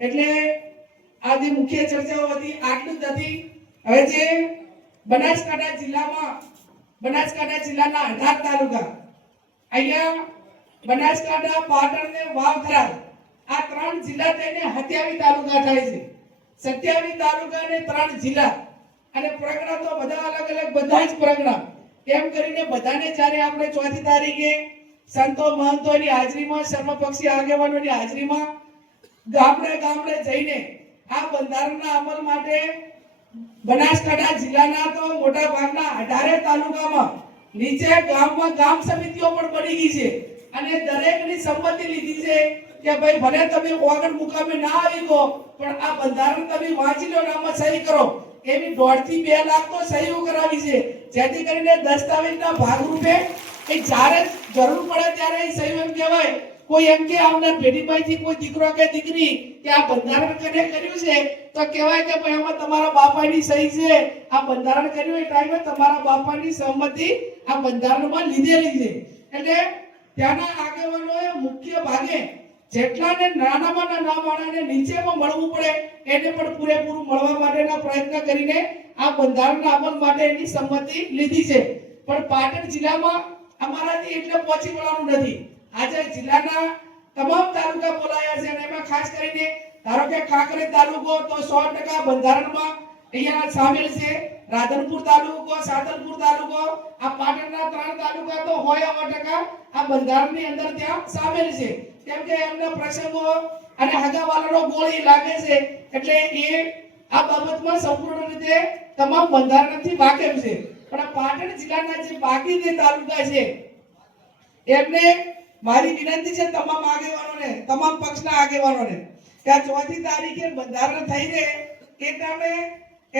એટલે આ જે મુખ્ય ચર્ચાઓ હતી આટલું જ નથી. હવે જે બનાસકાંઠા જિલ્લાના 18 તાલુકા, અહીંયા બનાસકાંઠા, પાટણ ને વાવથરા આ 3 જિલ્લા થઈને 27 તાલુકા થાય છે. 27 તાલુકા ને 3 જિલ્લા અને પ્રગણા તો બધા અલગ અલગ, બધા જ પ્રગણા. એમ કરીને બધાને જ્યારે આપણે 4મી તારીખે સંતો મહંતોની હાજરીમાં, સર્વપક્ષી આગેવાનોની હાજરીમાં ગામડે ગામડે જઈને આ બંધારણના અમલ માટે બનાસકાંઠા જિલ્લાના તો મોટા ભાગના 18 તાલુકામાં નીચે ગામમાં ગામ સમિતિઓ પણ બની ગઈ છે અને દરેકની સંમતિ લીધી છે કે ભાઈ ભલે તમે ઓગણ મુકામે ના આવી ગો પણ આ બંધારણ તમે વાંચી લો, આમાં સહી કરો. એવી 1.5 થી 2 લાખ તો સહીઓ કરાવી છે, જેથી કરીને દસ્તાવેજના ભાગરૂપે એ જ્યારે જરૂર પડે ત્યારે એ સહી એમ કહેવાય. કોઈ એમ કે આવનાર પેઢીમાંથી કોઈ દીકરો કે દીકરી કે આ બંધારણ કને કર્યું છે તો કહેવાય કે ભાઈ આમાં તમારા બાપાની સહી છે. આ બંધારણ કર્યું એ ટાઈમે તમારા બાપાની સહમતિ આ બંધારણમાં લીધેલી છે. એટલે ત્યાંના આગેવાનોએ મુખ્ય ભાગે જેટલાને નાનામાં નાના માણસને નીચેમાં મળવું પડે એને પણ પૂરેપૂરું મળવા માટેના પ્રયત્ન કરીને આ બંધારણના અમલ માટે એની સંમતિ લીધી છે. પણ પાટણ જિલ્લામાં અમારાથી એટલે પહોંચી વળવાનું નથી. આજે જિલ્લાના તમામ તાલુકા બોલાયા છે અને એમાં ખાસ કરીને ધારો કે કાંકરેજ તાલુકો તો 100% બંધારણમાં અહીંયા સામેલ છે. રાધનપુર તાલુકો, સાતલપુર તાલુકો, આ પાટણના 3 તાલુકા તો 100% આ બંધારણની અંદર ત્યાં સામેલ છે. કેમ કે એમના પ્રસંગો અને હગાવાલાનો ગોળી લાગે છે એટલે એ આ બાબતમાં સંપૂર્ણ રીતે તમામ બંધારણથી વાકેફ છે. પણ આ પાટણ જિલ્લાના જે બાકી જે તાલુકા છે એમને મારી વિનંતી છે તમામ આગેવાનોને, તમામ પક્ષના આગેવાનોને કે આ 4મી તારીખે બંધારણ થઈને એટલે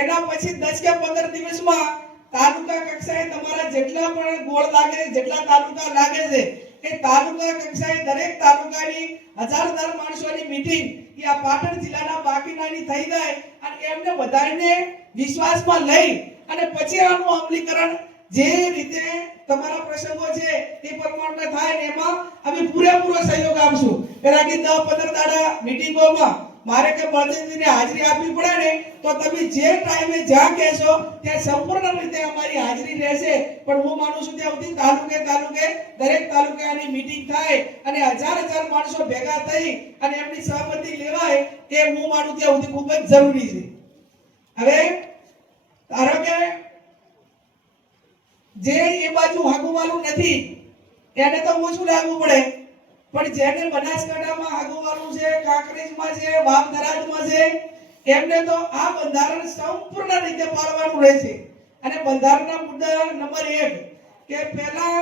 એના પછી 10 કે 15 દિવસમાં તાલુકા કક્ષાએ તમારા જેટલા પણ ગોળ લાગે, જેટલા તાલુકા લાગે છે એ તાલુકા કક્ષાએ દરેક તાલુકાની 1000 માણસોની મીટિંગ કે આ પાટણ જિલ્લાના બાકીનાની થઈ જાય અને એમને બધાને વિશ્વાસમાં લઈ અને પછી આનું અમલીકરણ જે રીતે તમારા પ્રસંગો છે એ પ્રમાણે થાય ને એમાં અમે પૂરેપૂરો સહયોગ આપશું. પેલા કે 10-15 દાડા મીટિંગોમાં મારે કે બળદેવજીને હાજરી આપવી પડે ને તો તમે જે ટાઈમે જ્યાં કહેશો ત્યાં સંપૂર્ણ રીતે અમારી હાજરી રહેશે. પણ હું માનું છું ત્યાં સુધી તાલુકે દરેક તાલુકાની મીટિંગ થાય અને 1000 માણસો ભેગા થઈ અને એમની સહમતિ લેવાય એ હું માનું ત્યાં સુધી ખૂબ જ જરૂરી છે. હવે ધારો કે જે એ બાજુ હાગુવાલું નથી એને તો ઓછું લાગવું પડે, પણ જેને બનાસકાંઠામાં હાગુવાલું છે, કાંકરેજમાં છે, વાવથરાજમાં છે એમને તો આ બંધારણ સંપૂર્ણ રીતે પાળવાનું રહેશે. અને બંધારણના મુદ્દા નંબર 1 કે પહેલા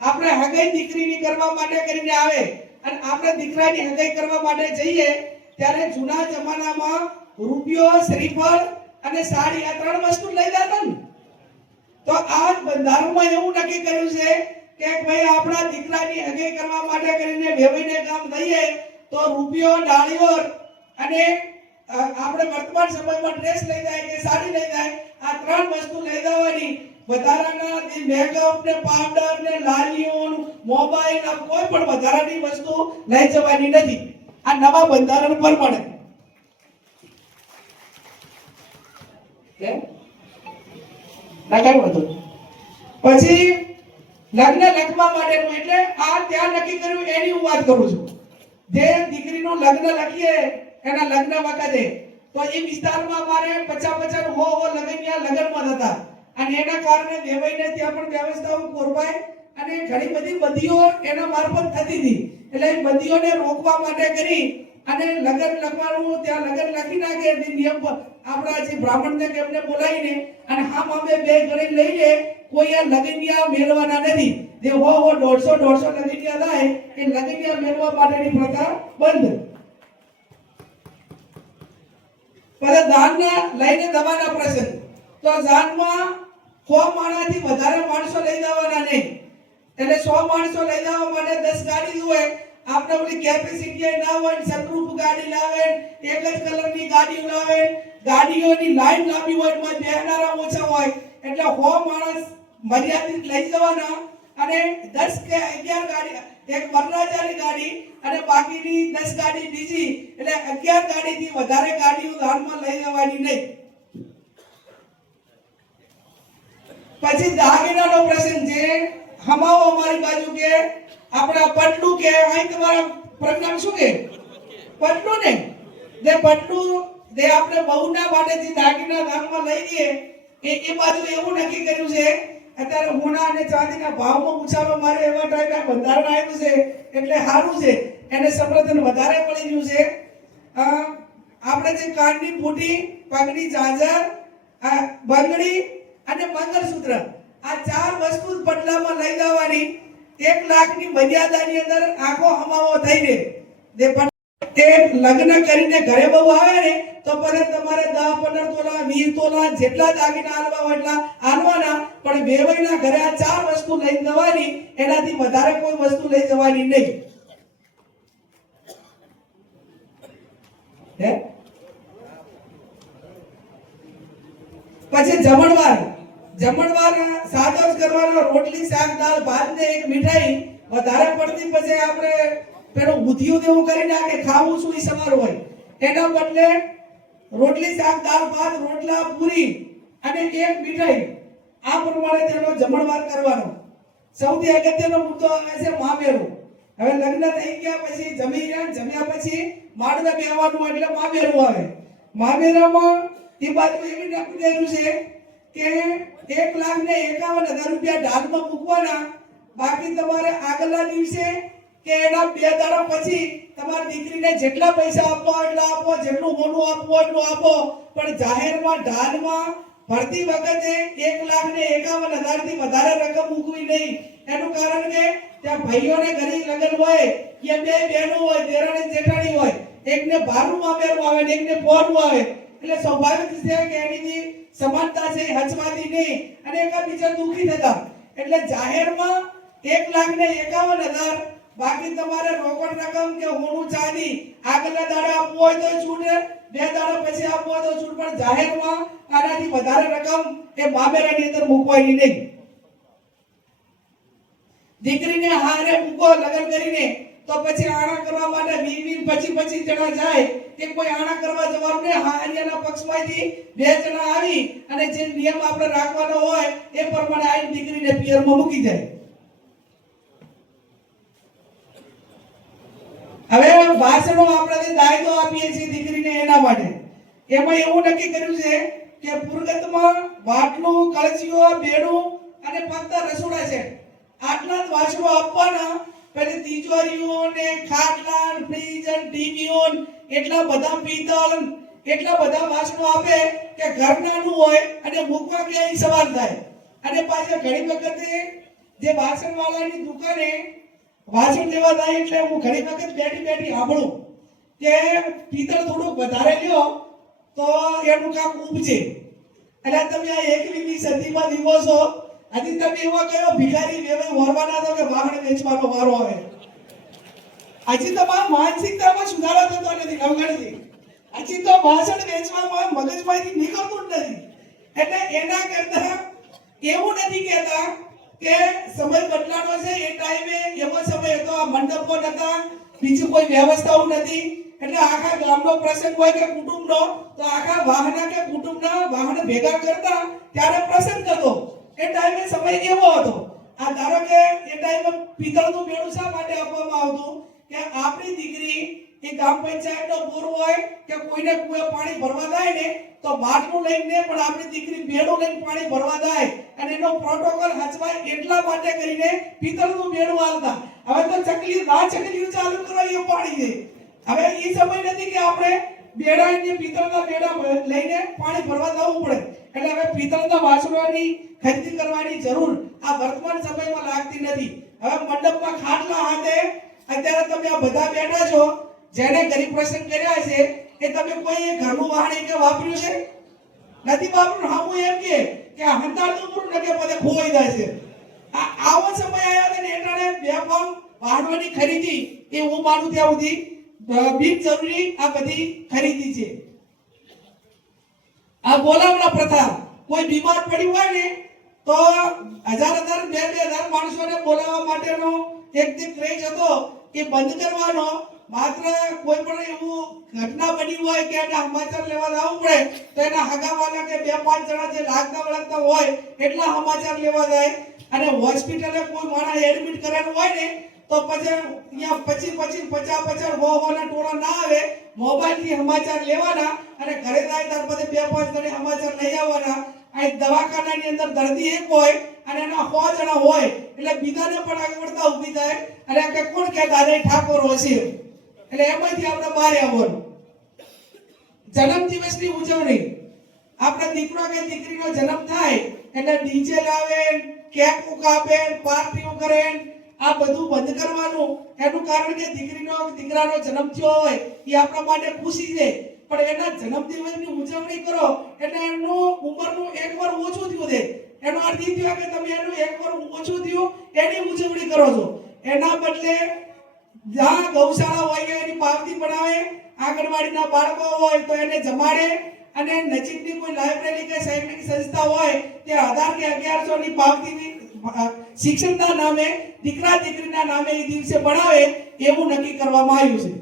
આપણે હગાઈ દીકરીની કરવા માટે કરીને આવે અને આપણે દીકરાની હગાઈ કરવા માટે જઈએ ત્યારે જૂના જમાનામાં રૂપિયો, શ્રીફળ અને સાડી આ 3 વસ્તુ લઈ જતા ને. તો આ બંધારણમાં એવું નક્કી કર્યું છે કે ભાઈ આપણા દીકરાની હગાઈ કરવા માટે કરીને વેવાઈને ગામ થઈએ તો રૂપિયો, ડાળીઓ અને આપણે વર્તમાન સમયમાં ડ્રેસ લઈ જાય કે સાડી લઈ જાય આ 3 વસ્તુ લઈ જવાની. વધારાના જે મેકઅપ ને પાવડર ને લાલીઓ, મોબાઈલ આ કોઈ પણ વધારાની વસ્તુ લઈ જવાની નથી. આ નવા બંધારણ પ્રમાણે પછી લગ્ન લખવા માટેનું એટલે આ ત્યાં નક્કી કર્યું એની હું વાત કરું છું. જે દીકરીનું લગ્ન લખીએ એના લગ્ન વખતે તો એ વિસ્તારમાં અમારે 50-50 લગનિયા લગ્નમાં હતા અને એના કારણે દેવાઈને ત્યાં પણ વ્યવસ્થાઓ કોરવાય અને ઘણી બધી બંધીઓ એના મારફત થતી હતી. એટલે એ બંધીઓને રોકવા માટે કરી અને લગ્ન લખવાનું ત્યાં લગ્ન લખી નાખે નિયમ આપણા જે બ્રાહ્મણને એમને બોલાવીને અને હામ અમે 2 ગણી લઈને કોઈ આ લગનિયા મેળવાના નથી. જે 100-150 લગનિયા થાય એ લગનિયા મેળવા માટેની પ્રથા બંધ. પછી દાનના લઈને દવાના પ્રસંગ તો દાનમાં 100 માણસથી વધારે માણસો લઈ જવાના નહીં. એટલે 100 માણસો લઈ જવા માટે 10 ગાડી હોય. આપણે ઓલી કેપેસિટી ના હોય, સનરૂફ ગાડી લાવે, એક જ કલરની ગાડીઓ લાવે, ગાડીઓની લાઈન લાંબી હોય, એમાં બેહનારા ઓછા હોય એટલે 100 માણસ મર્યાદિત લઈ જવાના અને 10 કે 11 ગાડી એક વરરાજાની ગાડી અને બાકીની 10 ગાડી બીજી, એટલે 11 ગાડીથી વધારે ગાડીઓ દાનમાં લઈ જવાની નહીં. પછી દાગીનાનો પ્રસંગ છે. હમાવો અમારી બાજુ કે આપણા પટલું કે અહીં તમારા પ્રજ્ઞાન શું કે પટલું ને જે પટલું જે આપણે બહુના માટે જે દાગીના દાનમાં લઈ દઈએ એ બાજુ એવું નક્કી કર્યું છે. અત્યારે સોના અને ચાંદીના ભાવમાં ઉછાળો મારે એવા ટાઈમે બંધારણ આવ્યું છે એટલે સારું છે, એને સમર્થન વધારે મળી રહ્યું છે. આપણે જે કાનની ફૂટી, પગની ઝાંઝર, બંગડી અને મંગળસૂત્ર, આ 4 વસ્તુ પટલામાં લઈ જવાની. 1 લાખની મર્યાદાની અંદર આખો હમાવો થઈ રહે. જે તે લગ્ન કરીને ઘરે બહુ આવે ને તો પછી તમારે 10, 15 તોલા, 20 તોલા જેટલા દાગીના આલવા હોય એટલા આલવાના, પણ બેવઈના ઘરે આ 4 વસ્તુ લઈ જવાની, એનાથી વધારે કોઈ વસ્તુ લઈ જવાની નહીં. પછી જમણવાર સાદો જ કરવાનો. રોટલી, શાક, દાળ, ભાત ને એક મીઠાઈ. વધારે પડતી પછી આપણે પેલું ગુથિયું દેવું કરી નાખે, ખાવું શું એ સવાર હોય, એના બદલે રોટલી, શાક, દાળ, ભાત, રોટલા, પૂરી અને એક મીઠાઈ, આ પ્રમાણે તેનો જમણવાર કરવાનો. સૌથી અગત્યનો મુદ્દો આવે છે મામેરું. હવે લગ્ન થઈ ગયા પછી જમ્યા પછી માંડવે બેહવાનું એટલે મામેરું આવે. મામેરામાં એ બાજુ એવી નક્કી કર્યું છે કે 1,51,000 રૂપિયા ઢાલમાં મૂકવાના. બાકી તમારે આગલા દિવસે કે એના 2 દાડા પછી તમારી દીકરીને જેટલા પૈસા આપવા એટલા આપો, જેટલું મોનું આપવું એટલું આપો, પણ જાહેરમાં ઢાલમાં ભરતી વખતે 1,51,000 થી વધારે રકમ મૂકવી નહીં. એનું કારણ કે ત્યાં ભાઈઓને ઘરે લગ્ન હોય કે 2 બહેનો હોય, દેરાણી જેઠાણી હોય, એકને ભારું મામેરું આવે ને એકને પોરું આવે, એટલે સ્વાભાવિક છે કે એની સમાનતા છે હચવાતી નહીં અને એકબીજા દુખી થતા. એટલે જાહેરમાં 1,51,000, બાકી તમારે રોકડ રકમ કે હોનું ચાંદી આગલા દાડે આપવું હોય તો છૂટ, 2 દાડા પછી આપવું હોય તો છૂટ, પણ જાહેરમાં આનાથી વધારે રકમ એ મામેરાની અંદર મૂકવાની નહીં. દીકરીને હારે મૂકો લગ્ન કરીને તો પછી આણા કરવા માટે 20-25 જણા જાય. કે કોઈ આણા કરવા જવાનું ને હારિયાના પક્ષમાંથી 2 જણા આવી અને જે નિયમ આપણે રાખવાનો હોય એ પ્રમાણે આઈ દીકરીને પિયરમાં મૂકી જાય. હવે ભાષણો આપણે દાયદો આપીએ છીએ દીકરીને એના માટે. એમાં એવું નક્કી કર્યું છે કે પુરગતમાં વાટલું, કળશીઓ, બેડું અને ફક્ત રસોડા છે આટલા જ વાસણો આપવાના. પેલી તિજોરીઓ ને ખાટલા, ફ્રીજ, ટીવીઓ, એટલા બધા પિત્તળ, એટલા બધા વાસણો આપે કે ઘર નાનું હોય અને મૂકવા ક્યાંય સવાલ થાય. અને પાછા ઘણી વખતે જે વાસણવાળાની દુકાને વાસણ લેવા જાય એટલે હું ઘણી વખત બેઠી સાંભળું કે પિત્તળ થોડુંક વધારે લ્યો તો એનું કામ ઉપજે. એટલે તમે આ 21મી સદીમાં જીવો છો, હજી તમે એવો કયો ભિખારી વેવે વરવાના તો કે વાહણ વેચવાનો વારો આવે. હજી તો માનસિકતામાં સુધારો થતો નથી નવગણજી. હજી તો વાસણ વેચવામાં મગજમાંથી નીકળતું જ નથી. એટલે એના કરતા એવું નથી કહેતા કે સમય બદલાનો છે. એ ટાઈમે એવો સમય હતો, આ મંડપો નતા, બીજી કોઈ વ્યવસ્થાઓ નથી. એટલે આખા ગામનો પ્રસંગ હોય કે કુટુંબનો તો આખા વાહના કે કુટુંબના વાહન ભેગા કરતા ત્યારે પ્રસંગ થતો. એ ટાઈમે સમય એવો હતો. આ ધારો કે એ ટાઈમે પિત્તળનું બેડું શા માટે આપવામાં આવતું કે આપણી દીકરી એ ગ્રામ પંચાયતનો બોર હોય કે કોઈને કુએ પાણી ભરવા જાય ને તો માટલું લઈને પણ આપણી દીકરી બેડું લઈને પાણી ભરવા જાય અને એનો પ્રોટોકોલ હચવાય એટલા માટે કરીને પિત્તળનું બેડું આલતા. હવે તો ચકલી ચાલુ કરાય એ પાણી છે. હવે એ સમય નથી કે આપણે બેડા ને પિત્તળના બેડા લઈને પાણી ભરવા જવું પડે. એટલે હવે પિત્તળના વાસણોની ખરીદી કરવાની જરૂર આ વર્તમાન સમયમાં લાગતી નથી. હવે મંડપમાં ખાટલા હાથે અત્યારે તમે આ બધા બેઠા છો, જેને ગરીબ પ્રસંગ કર્યા છે એ તમે કોઈ ઘરનું વાહન કે વાપર્યું છે? નથી વાપર્યું. હા, હું એમ કે હંતાળનું પૂરું નકે બધે ખોવાઈ જાય છે. આવો સમય આવ્યો છે ને એટલે બેફામ વાહનોની ખરીદી એ હું માનું ત્યાં સુધી બિનજરૂરી આ બધી ખરીદી છે. આ બોલાવડા પ્રથા, કોઈ બીમાર પડ્યું હોય ને તો 1,000-2,000 માણસોને બોલાવવા માટેનો એક જે ક્રેઝ હતો એ બંધ કરવાનો, માત્ર કોઈ પણ એવું ઘટના બની હોય કે એને સમાચાર લેવા જવું પડે તો એના હગાવાલા કે 2-5 જણા જે લાગતા વળગતા હોય એટલા સમાચાર લેવા જાય, અને હોસ્પિટલે કોઈ માણસ એડમિટ કરેલું હોય ને તો પછી અહીંયા 25 50 ટોળા ના આવે, મોબાઈલ થી સમાચાર લેવાના અને ઘરે જાય ત્યાર પછી 2-5 જણે સમાચાર લઈ આવવાના. આ દવાખાનાની અંદર દર્દી એક હોય અને એના 100 જણા હોય એટલે બીજાને પણ આગળતા ઊભી થાય અને કે કોણ કે દાદા ઠાકોર હશે, એટલે એમાંથી આપણે બહાર આવવાનું. જન્મ દિવસની ઉજવણી, આપણે દીકરો કે દીકરીનો જન્મ થાય એટલે ડીજે લાવે, કેક કાપે, પાર્ટીઓ કરે, આ બધું બંધ કરવાનું. એનું કારણ કે દીકરાનો જન્મ થયો હોય એ આપણા માટે ખુશી છે, પણ એના જન્મદિવસની ઉજવણી કરો એટલે એનું ઉંમરનું 1 વર્ષ ઓછું થયું છે, એનો અર્થ એ થયો કે તમે એનું 1 વર્ષ ઓછું થયું એની ઉજવણી કરો છો. એના બદલે જ્યાં ગૌશાળા હોય એની પાવતી બનાવે, આંગણવાડીના બાળકો હોય તો એને જમાડે, અને નજીકની કોઈ લાઇબ્રેરી કે શૈક્ષણિક સંસ્થા હોય તે 1000 કે 1100 ની પાવતી શિક્ષણના નામે દીકરા દીકરીના નામે એ દિવસે બનાવે એવું નક્કી કરવામાં આવ્યું છે.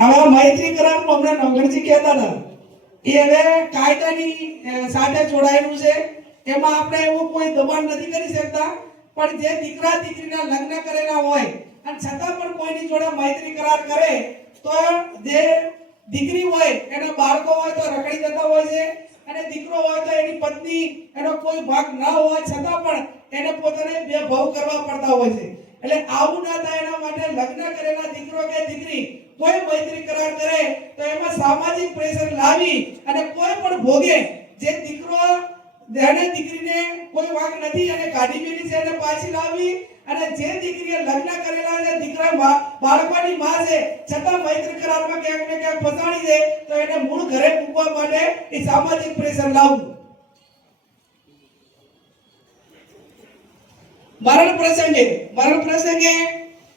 હવે મૈત્રી કરારનું હમણાં નવગણજી કહેતા હતા એ હવે કાયદાની સાથે જોડાયેલું છે, એમાં આપણે એવું કોઈ દબાણ નથી કરી શકતા, પણ જે દીકરા દીકરીના લગ્ન કરેલા હોય અને છતાં પણ કોઈની જોડે મૈત્રી કરાર કરે તો જે દીકરી હોય એના બાળકો હોય તો રખડી જતા હોય છે, અને દીકરો હોય તો એની પત્ની એનો કોઈ ભાગ ના હોય છતાં પણ એને પોતાને બે ભાવ કરવા પડતા હોય છે. એટલે આવું ના થાય એના માટે લગ્ન કરેલા દીકરો કે દીકરી કોઈ મૈત્રી કરાર કરે તો એમાં સામાજિક પ્રેશર લાવી અને કોઈ પણ ભોગે, જે દીકરો અને દીકરીને કોઈ વાંક નથી અને કાઢી મેલી છે એને પાછી લાવી, અને જે દીકરીએ લગ્ન કરેલા છે દીકરા બાળકોની માં છે છતાં મૈત્રી કરારમાં ક્યાંક ને ક્યાંક ફસાણી છે તો એને મૂળ ઘરે મૂકવા માટે એ સામાજિક પ્રેશર લાવવું. મરણ પ્રસંગે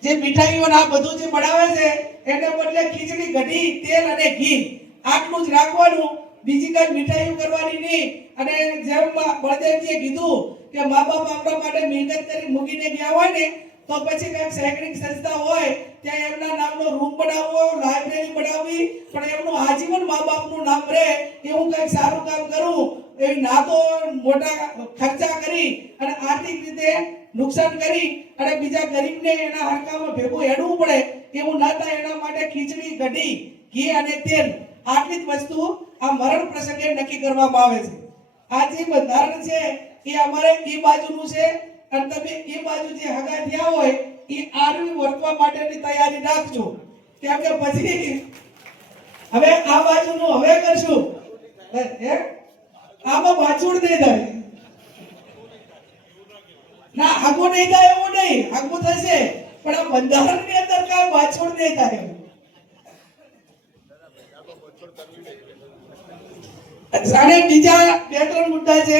જે મીઠાઈઓ આ બધું જે બનાવે છે એને બદલે ખીચડી, કઢી, તેલ અને ઘી આટલું જ રાખવાનું, બીજી કઈ મીઠાઈઓ કરવાની નહીં. અને જેમ બળદેવજીએ કીધું કે મા બાપ આપણા માટે મહેનત કરી મૂકીને ગયા હોય ને તો પછી કઈક શૈક્ષણિક સંસ્થા હોય ત્યાં એમના નામનો રૂમ બનાવવો, લાઇબ્રેરી બનાવવી, પણ એમનું આજીવન મા બાપનું નામ રહે એવું કઈક સારું કામ કરવું. એ ના તો મોટા ખર્ચા કરી અને આર્થિક રીતે નુકસાન કરી અને બીજા ગરીબને એના હરકામાં ભેગું હેડવું પડે એવું ના થાય, એના માટે ખીચડી, કઢી, ઘી અને તેલ આટલી જ વસ્તુ આ મરણ પ્રસંગે નક્કી કરવામાં આવે છે. આ જે બંધારણ છે એ અમારે એ બાજુનું છે, અને તમે એ બાજુ જે હગા થયા હોય એ આરવી વર્તવા માટેની તૈયારી રાખજો, કેમ કે પછી હવે આ બાજુનું હવે કરશું આમાં વાંચોડ નહીં થાય ના, આગો નહીં થાય એવું નહીં, આગો થશે પણ આ બંધારણની અંદર કાંઈ વાંચોડ નહીં થાય. અને બીજા 2-3 મુદ્દા છે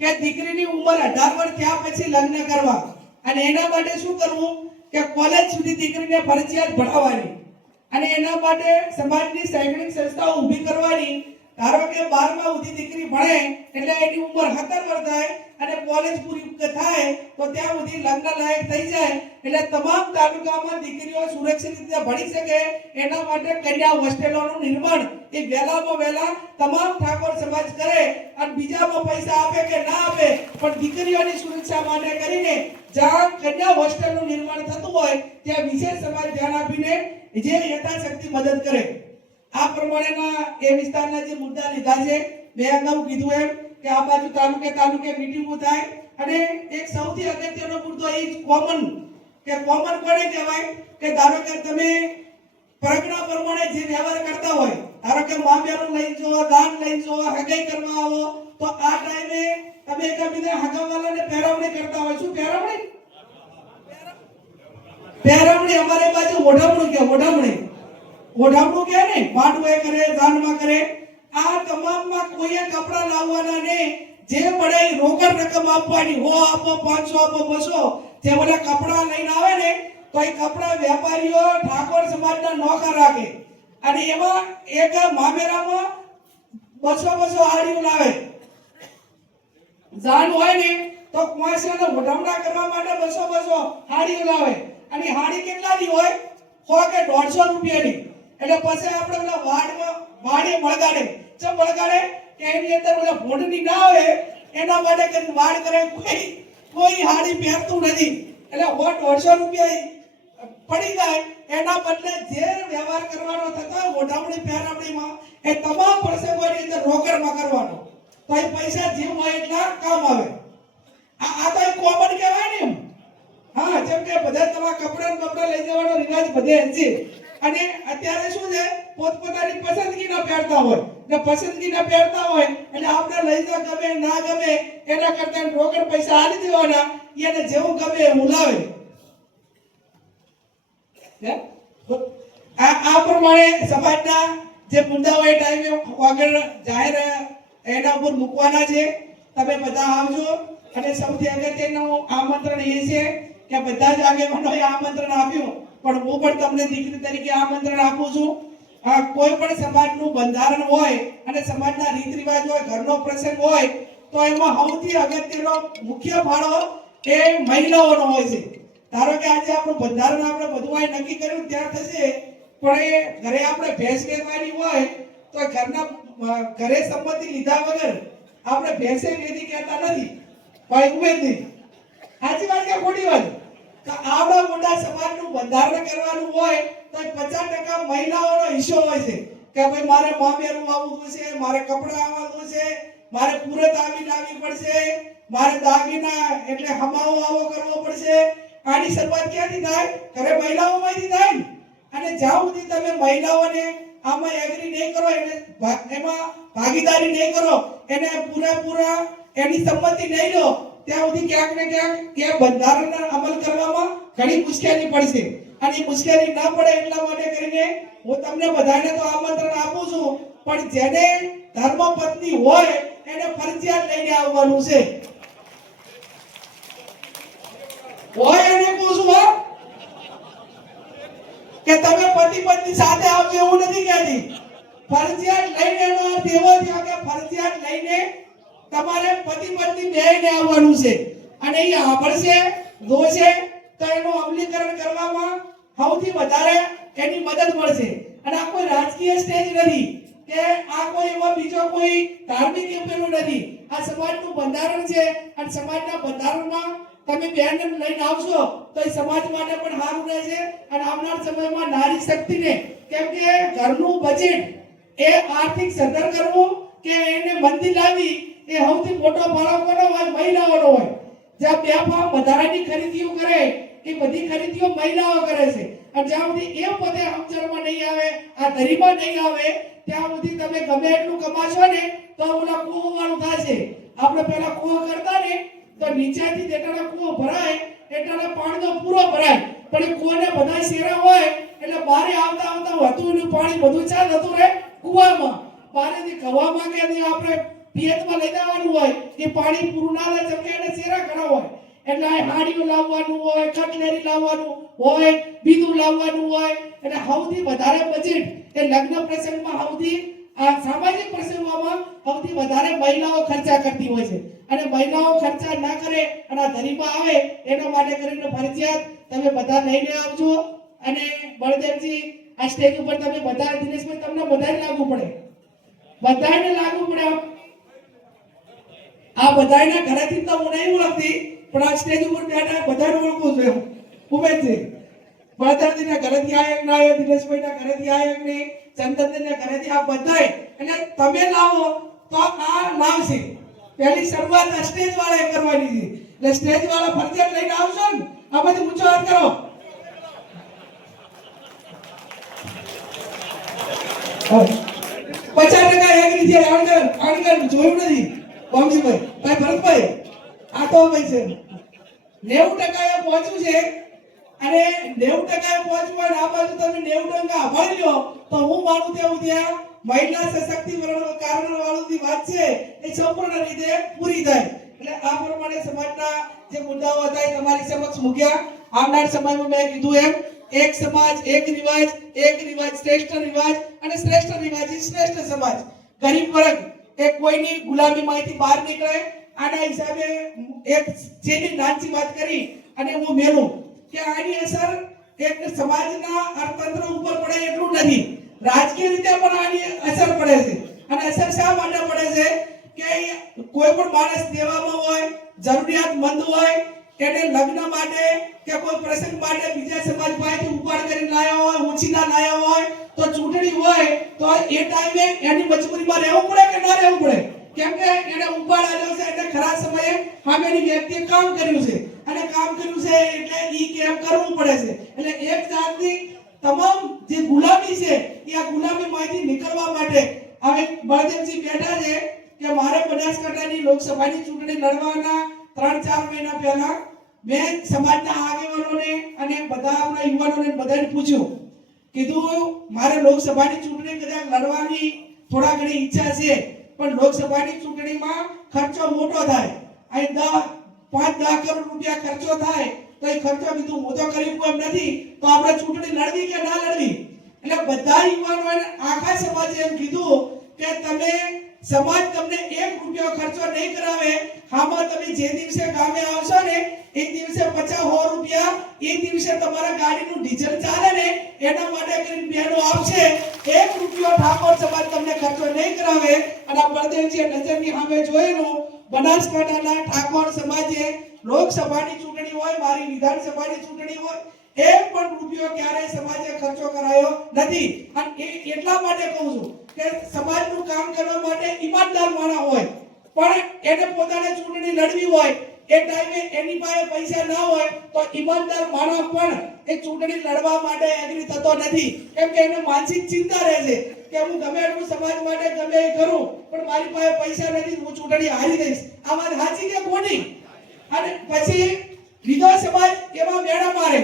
કે દીકરીની ઉંમર 18 વર્ષ થયા પછી લગ્ન કરવા, અને એના માટે શું કરવું કે કોલેજ સુધી દીકરીને ફરજિયાત ભણાવવાની, અને એના માટે સમાજની શૈક્ષણિક સંસ્થાઓ ઊભી કરવાની. ધારો કે 12મા સુધી દીકરી ભણે એટલે એની ઉંમર 17 વર્ષ થાય અને કોલેજ પૂરી થાય તો ત્યાં સુધી લગ્ન લાયક થઈ જાય, એટલે તમામ તાલુકામાં દીકરીઓ સુરક્ષિત રીતે ભણી શકે એના માટે કન્યા હોસ્ટેલોનું નિર્માણ એ વહેલામાં વહેલા તમામ ઠાકોર સમાજ કરે, અને બીજામાં પૈસા આપે કે ના આપે પણ દીકરીઓની સુરક્ષા માટે કરીને જ્યાં કન્યા હોસ્ટેલનું નિર્માણ થતું હોય ત્યાં વિશેષ સમાજ ધ્યાન આપીને જે યથાશક્તિ મદદ કરે. આ પ્રમાણેના એ વિસ્તારના જે મુદ્દા લીધા છે, મેં અગાઉ કીધું એમ કે આ બાજુ તાલુકે મીટિંગો થાય, અને એક સૌથી અગત્યનો મુદ્દો એ કોમન કોને કહેવાય કે ધારો કે તમે પ્રજ્ઞા પ્રમાણે જે વ્યવહાર કરતા હોય, ધારો કે મામેરું લઈ જો, દાન લઈ જો, હગાઈ કરવા આવો તો આ ટાઈમે તમે એકબીજા હગાવાલાને પહેરવણી કરતા હોય. શું પહેરવણી? અમારે બાજુ ઓઢામણું કે ઓઢામણું કે ને માંડવે કરે, દાનમાં કરે. આ તમામમાં કોઈએ કપડા લાવવાના ને જે પડે રોકડ રકમ આપવાની, 100 આપો, 500 આપો, 200, જે ઓલા કપડા લઈને આવે ને તો એ કપડા વેપારીઓ ઠાકોર સમાજના નોકર રાખે, અને એમાં એક મામેરામાં 200 આડીઓ લાવે જાન હોય ને તો કુવાસાને વધામણા કરવા માટે 200 હાડીઓ લાવે અને હાડી કેટલાની હોય 100 કે 150 રૂપિયાની એટલે પછી આપણે ઓલા વાડે બળગાડે ચમ બળગાડે કે એની અંદર ઓલા ભોંડની ના આવે એના માટે કરીને વાડ કરે કોઈ હાડી પહેરતું નથી એટલે 150 રૂપિયા પડી જાય એના બદલે જે વ્યવહાર કરવાનો થતો મોઢામણી પહેરામણીમાં એ તમામ પ્રસંગોની અંદર રોકડમાં કરવાનો તો એ પૈસા જે હોય એટલા કામ આવે આ તો કોમન કહેવાય ને હા જેમ કે બધા તમારા કપડા લઈ જવાનો રિવાજ બધે છે અને અત્યારે શું છે પોતપોતાની પસંદગીના પહેરતા હોય ને પસંદગીના પહેરતા હોય એટલે આપણે લઈ જા ગમે ના ગમે એના કરતા રોકડ પૈસા આલી દેવાના એને જેવું ગમે એવું લાવે આ પ્રમાણે સમાજના જે મુદ્દાઓ એ ટાઈમે આગળ જાહેર એના ઉપર મૂકવાના છે તમે બધા આવજો અને સૌથી અગત્યનું આમંત્રણ એ છે કે બધા જ આગેવાનોએ આમંત્રણ આપ્યું પણ હું પણ તમને દીકરી તરીકે આમંત્રણ આપું છું કોઈ પણ સમાજનું બંધારણ હોય અને સમાજના રીત રિવાજ હોય ઘરનો પ્રસંગ હોય તો એમાં સૌથી અગત્યનો મુખ્ય ફાળો એ મહિલાઓનો હોય છે ધારો કે આજે આપણું બંધારણ આપણે બધું આ નક્કી કર્યું ત્યાં થશે પણ એ ઘરે આપણે ભેંસ વેચવાની હોય તો ઘરે સંમતિ લીધા વગર આપણે ભેંસે વેચી કહેતા નથી ભાઈ ઉમેદ નહીં સાચી વાત કે ખોટી વાત આવડા મોટા સમાજનું બંધારણ કરવાનું હોય તો 50% મહિલાઓનો હિસ્સો હોય છે કે ભાઈ મારે મામેરું આવવું છે મારે કપડા આવવાનું છે મારે પૂરત લાવવી પડશે મારે દાગીના એટલે હમાવો આવો કરવો પડશે આની શરૂઆત ક્યાંથી થાય ઘરે મહિલાઓમાંથી થાય અને જ્યાં સુધી તમે મહિલાઓને આમાં એગ્રી નહીં કરો એને એમાં ભાગીદારી નહીં કરો એને પૂરેપૂરા એની સંમતિ નહીં લો ત્યાં સુધી ક્યાંક ને ક્યાંક એ બંધારણનો અમલ કરવામાં ઘણી મુશ્કેલી પડશે અને મુશ્કેલી ના પડે એટલા માટે કરીને હું તમને બધાને તો આમંત્રણ આપું છું પણ જેને ધર્મપત્ની હોય એને ફરજિયાત લઈને આવવાનું છે હોય એને પૂછું કે તમે પતિ પત્ની સાથે આવજો એવું નથી કહેતી ફરજિયાત લઈને એનો અર્થ એવો થયો કે ફરજિયાત લઈને તમારે પતિ પત્ની બેયને આવવાનું છે અને એ સાંભળશે જોશે તો એનું અમલીકરણ કરવામાં સૌથી વધારે એની મદદ મળશે અને આ કોઈ રાજકીય સ્ટેજ નથી કે આ કોઈ એવો બીજો કોઈ ધાર્મિક પેલું નથી આ સમાજનું બંધારણ છે અને સમાજના બંધારણમાં તમે બેનને લઈને આવશો તો એ સમાજ માટે પણ સારું રહેશે અને આવનાર સમયમાં નારી શક્તિને કેમ કે ઘરનું બજેટ એ આર્થિક સદ્ધર કરવું કે એને મંદી લાવી એ સૌથી મોટો ફાળો કોનો હોય મહિલાઓનો હોય જ્યાં બે ભાવ વધારાની ખરીદીઓ કરે એ બધી ખરીદીઓ મહિલાઓ કરે છે અને જ્યાં સુધી એ પોતે સમજણમાં નહીં આવે આ ધરીમાં નહીં આવે ત્યાં સુધી તમે ગમે એટલું કમાશો ને તો ઓલા કૂવો વાળું થશે આપણે પહેલા કૂવો કરતા ને તો નીચેથી જેટલા કૂવો ભરાય એટલા પાણીનો પૂરો ભરાય પણ એ કૂવાને બધા શેરા હોય એટલે બારે આવતા વધુનું પાણી બધું ચાલ હતું રહે કૂવામાં બારેથી કવામાં કે આપણે પિયતમાં લઈ જવાનું હોય એ પાણી પૂરું ના લે જકે એને શેરા ઘણા હોય એટલે આ હાડીઓ લાવવાનું હોય કટલેરી લાવવાનું હોય બીજું લાવવાનું હોય એટલે સૌથી વધારે બજેટ એ લગ્ન પ્રસંગમાં સૌથી આ સામાજિક પ્રસંગોમાં સૌથી વધારે મહિલાઓ ખર્ચા કરતી હોય છે અને મહિલાઓ ખર્ચા ના કરે અને આ ધરીમાં આવે એના માટે કરીને ફરજિયાત તમે બધા લઈને આવજો અને બળદેવજી આ સ્ટેજ ઉપર તમે બધા દિનેશભાઈ તમને બધાને લાગુ પડે બધાને લાગુ પડે આ બધાના ઘરેથી તો હું નહીં ઓળખતી પણ આ સ્ટેજ ઉપર બેઠા બધાને ઓળખું છું ઉમેદજી બળદેવજીના ઘરેથી આયા ના આયા દિનેશભાઈના ઘરેથી આયા ને ચંદનના ઘરેથી આ બધાય અને તમે લાવો તો આ લાવશે પહેલી શરૂઆત આ સ્ટેજ વાળાએ કરવાની છે એટલે સ્ટેજ વાળા ફરજિયાત લઈને આવશો ને આ બધું ઊંચો હાથ કરો 50% એગ્રી છે આણગર જોયું નથી કોમજીભાઈ ભાઈ ભરતભાઈ આ તો ભાઈ છે 90% એ પહોંચ્યું છે અને 90% એ પહોંચવું હોય આ બાજુ તમે 90% આભારી લો તો હું માનું તેવું ત્યાં મહિલા સશક્તિકરણ કારણ વાળું વાત છે એ સંપૂર્ણ રીતે પૂરી થાય એટલે આ પ્રમાણે સમાજના જે મુદ્દાઓ હતા એ તમારી સમક્ષ મૂક્યા આવનાર સમયમાં મેં કીધું એમ એક સમાજ એક રિવાજ શ્રેષ્ઠ રિવાજ અને શ્રેષ્ઠ રિવાજ શ્રેષ્ઠ સમાજ ગરીબ વર્ગ એ કોઈની ગુલામીમાંથી બહાર નીકળે આના હિસાબે એક જેની નાનચી વાત કરી અને હું મેલું કે આની અસર એક સમાજના અર્થતંત્ર ઉપર પડે એટલું નથી, રાજકીય રીતે પણ આની અસર પડે છે. અને અસર શા માટે પડે છે કે કોઈ પણ માણસ દેવામાં હોય, જરૂરિયાતમંદ હોય, એને લગ્ન માટે કે કોઈ પ્રસંગ માટે બીજા સમાજ પાસેથી ઉપાડ કરીને લાયા હોય, ઉછીના લાયા હોય, તો ચૂંટણી હોય તો એ ટાઈમે એની મજબૂરીમાં રહેવું પડે કે ના રહેવું પડે? કેમ કે એને ઉપાડ આવ્યો છે એટલે ખરા સમયે સામેની વ્યક્તિએ કામ કર્યું છે અને કામ કર્યું છે એટલે ઈ કેમ કરવું પડે છે. એટલે એક જાતની તમામ જે ગુલામી છે એ આ ગુલામીમાંથી નીકળવા માટે હવે બળદેવજી બેઠા છે કે મારે બનાસકાંઠાની લોકસભાની ચૂંટણી લડવાના 3-4 મહિના પહેલા મેં સમાજના આગેવાનોને અને બધા આપણા યુવાનોને બધાને પૂછ્યું, કીધું મારે લોકસભાની ચૂંટણી કદાચ લડવાની થોડા ઘણી ઈચ્છા છે, પણ લોકસભાની ચૂંટણીમાં ખર્ચો મોટો થાય, અહીં 5-10 કરોડ રૂપિયા ખર્ચો થાય તો એ ખર્ચો કીધું હું તો કરી એમ નથી, તો આપણે ચૂંટણી લડવી કે ના લડવી? એટલે બધા યુવાનોએ આખા સમાજે એમ કીધું કે તમે સમાજ તમને 1 રૂપિયો ખર્ચો નહીં કરાવે, આમાં તમે જે દિવસે ગામે આવશો ને એ દિવસે 50-100 રૂપિયા એ દિવસે તમારા ગાડીનું ડીઝલ ચાલે ને એના માટે કરીને બહેનો આવશે, 1 રૂપિયો ઠાકોર સમાજ તમને ખર્ચો નહીં કરાવે. અને બળદેવજીએ નજરની સામે જોયેલું, બનાસકાંઠાના ઠાકોર સમાજે લોકસભાની ચૂંટણી હોય, મારી વિધાનસભાની ચૂંટણી હોય, એક પણ રૂપિયો ક્યારેય સમાજે ખર્ચો કરાયો નથી. અને એટલા માટે કહું છું કે સમાજનું કામ કરવા માટે ઈમાનદાર માણસ હોય, પણ એને પોતાને ચૂંટણી લડવી હોય એ ટાઈમે એની પાસે પૈસા ના હોય તો ઈમાનદાર માણસ પણ એ ચૂંટણી લડવા માટે એગ્રી થતો નથી. કેમ કે એને માનસિક ચિંતા રહે છે કે હું ગમે એટલું સમાજ માટે ગમે એ કરું, પણ મારી પાસે પૈસા નથી, હું ચૂંટણી હારી દઈશ. આ વાત સાચી કે ખોટી? અને પછી બીજો સમાજ એવા મેળા મારે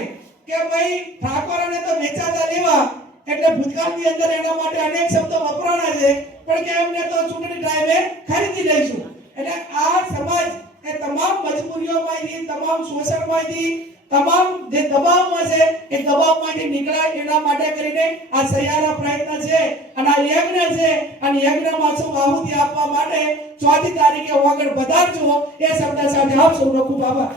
કે ભાઈ ઠાકોરને તો વેચાતા લેવા, એટલે ભૂતકાળની અંદર એના માટે અનેક શબ્દો વપરાણા છે, પણ કે એમને તો ચૂંટણી ટાઈમે ખરીદી લઈશું. એટલે આ સમાજ એ તમામ મજબૂરીઓમાંથી, તમામ શોષણમાંથી, તમામ જે દબાવમાં છે એ દબાવમાંથી નીકળાય એના માટે કરીને આ સહિયારા પ્રયત્ન છે અને આ યજ્ઞ છે. અને યજ્ઞમાં શું આહુતિ આપવા માટે 4મી તારીખે વગર પધારજો એ શબ્દ સાથે આપ સૌનો ખૂબ આભાર.